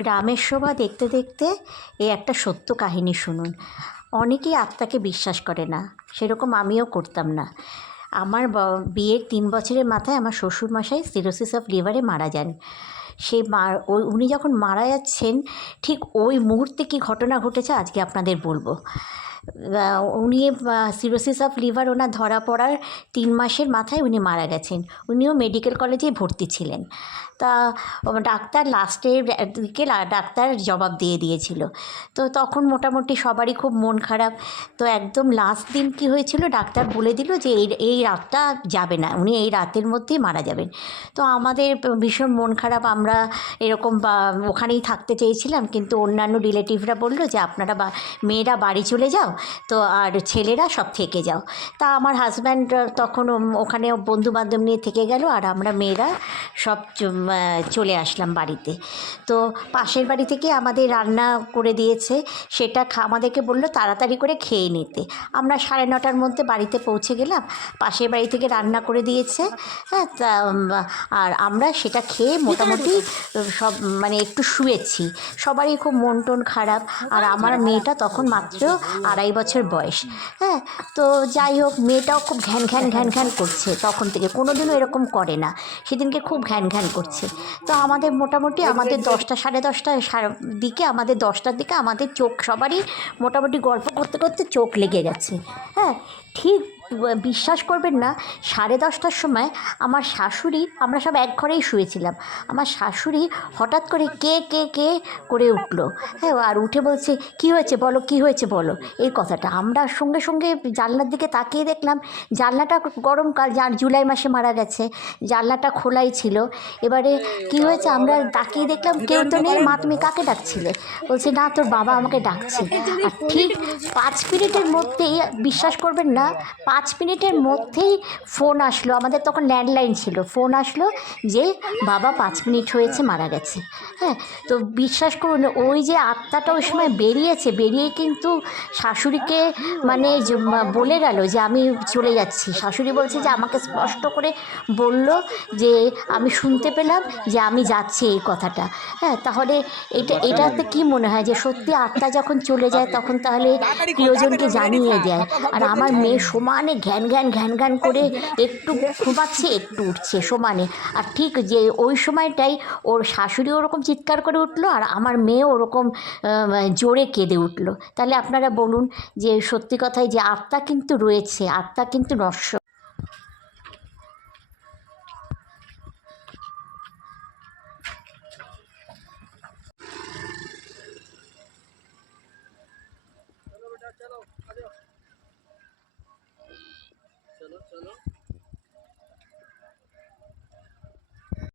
গ্রামের শোভা দেখতে দেখতে এই একটা সত্য কাহিনী শুনুন। অনেকেই আত্মাকে বিশ্বাস করে না, সেরকম আমিও করতাম না। আমার বিয়ের 3 বছরের মাথায় আমার শ্বশুরমশাই সিরোসিস অফ লিভারে মারা যান। সেই উনি যখন মারা যাচ্ছেন ঠিক ওই মুহূর্তে কী ঘটনা ঘটেছে আজকে আপনাদের বলবো। উনি সিরোসিস অফ লিভার ওনার ধরা পড়ার 3 মাসের মাথায় উনি মারা গেছেন। উনিও মেডিকেল কলেজেই ভর্তি ছিলেন। তা ডাক্তার লাস্টের দিকে ডাক্তার জবাব দিয়ে দিয়েছিল। তো তখন মোটামুটি সবারই খুব মন খারাপ। তো একদম লাস্ট দিন কী হয়েছিল, ডাক্তার বলে দিল যে এই রাতটা যাবে না, উনি এই রাতের মধ্যেই মারা যাবেন। তো আমাদের ভীষণ মন খারাপ। আমরা এরকম ওখানেই থাকতে চেয়েছিলাম, কিন্তু অন্যান্য রিলেটিভরা বলল যে আপনারা মেয়েরা বাড়ি চলে যাও, তো আর ছেলেরা সব থেকে যাও। তা আমার হাজব্যান্ড তখন ওখানে বন্ধুবান্ধব নিয়ে থেকে গেল, আর আমরা মেয়েরা সব চলে আসলাম বাড়িতে। তো পাশের বাড়ি থেকে আমাদের রান্না করে দিয়েছে, সেটা আমাদেরকে বলল তাড়াতাড়ি করে খেয়ে নিতে। আমরা 9:30টার মধ্যে বাড়িতে পৌঁছে গেলাম। পাশের বাড়ি থেকে রান্না করে দিয়েছে, হ্যাঁ। তা আর আমরা সেটা খেয়ে মোটামুটি সব একটু শুয়েছি। সবারই খুব মন টন খারাপ। আর আমার মেয়েটা তখন মাত্র 2.5 বছর বয়স, হ্যাঁ। তো যাই হোক, মেয়েটাও খুব ঘ্যান ঘ্যান ঘ্যান ঘ্যান করছে তখন থেকে, কোনোদিনও এরকম করে না, সেদিনকে খুব ঘ্যান ঘ্যান করছে। তো আমাদের মোটামুটি 10টা 10:30টার দিকে, আমাদের 10টার দিকে আমাদের চোখ সবারই মোটামুটি গল্প করতে করতে চোখ লেগে গেছে, হ্যাঁ। ঠিক বিশ্বাস করবেন না, 10:30টার সময় আমার শাশুড়ি, আমরা সব এক ঘরেই শুয়েছিলাম, আমার শাশুড়ি হঠাৎ করে কে কে কে করে উঠলো, হ্যাঁ। আর উঠে বলছে কী হয়েছে বলো, কী হয়েছে বলো, এই কথাটা। আমরা সঙ্গে সঙ্গে জানলার দিকে তাকিয়ে দেখলাম জানলাটা, গরমকাল, জুলাই মাসে মারা গেছে, জানলাটা খোলাই ছিল। এবারে কী হয়েছে, আমরা তাকিয়ে দেখলাম কেউ তো নেই। মা তুমি কাকে ডাকছিলে? বলছে না, তোর বাবা আমাকে ডাকছে। আর ঠিক 5 মিনিটের মধ্যেই, বিশ্বাস করবেন না, 5 মিনিটের মধ্যেই ফোন আসলো। আমাদের তখন ল্যান্ডলাইন ছিল। ফোন আসলো যে বাবা 5 মিনিট হয়েছে মারা গেছে, হ্যাঁ। তো বিশ্বাস করুন, ওই যে আত্মাটা ওই সময় বেরিয়ে কিন্তু শাশুড়িকে বলে গেল যে আমি চলে যাচ্ছি। শাশুড়ি বলছে যে আমাকে স্পষ্ট করে বলল যে আমি শুনতে পেলাম যে আমি যাচ্ছি, এই কথাটা, হ্যাঁ। তাহলে এটাতে কি মনে হয় যে সত্যি আত্মা যখন চলে যায় তখন তাহলে প্রিয়জনকে জানিয়ে দেয়। আর আমার মেয়ে সমানে ঘ্যান ঘ্যান ঘ্যান ঘ্যান করে একটু ঘুমাচ্ছে একটু উঠছে সমানে। আর ঠিক যে ওই সময়টাই ওর শাশুড়ি ওরকম চিৎকার করে উঠলো, আর আমার মেয়ে ওরকম জোরে কেঁদে উঠলো। তাহলে আপনারা বলুন যে সত্যি কথাই যে আত্মা কিন্তু রয়েছে, আত্মা কিন্তু নশ্বর। चलो चलो